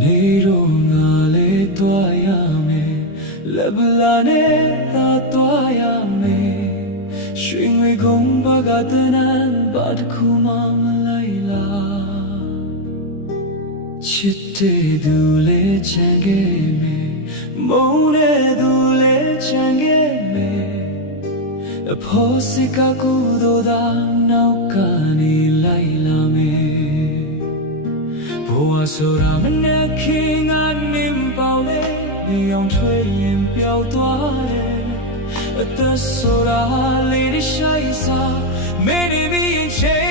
နေ့တော့ငါလေးသွားရမယ်လက်ပလာနဲ့သာသွားရမယ်ရွှေငွေကုန်းဘကတနန်ဘာတခုမှမလိုက်လားချစ်တဲ့သူလေးချန်ခဲ့မယ်မုန်းတဲ့သူလေးချန်ခဲ့မယ်အဖို့စိတ်ကကူတော့သာနောက်ကနေလိုက်လာမယ်ဘဝဆိုတာမနဲ့ခင်ကနေပေါလေနေအောင်ထွေးရင်ပျောက်သွားတယ်အသက်ဆိုတာလေးရှိုင်းစားမေးနေပြီချေ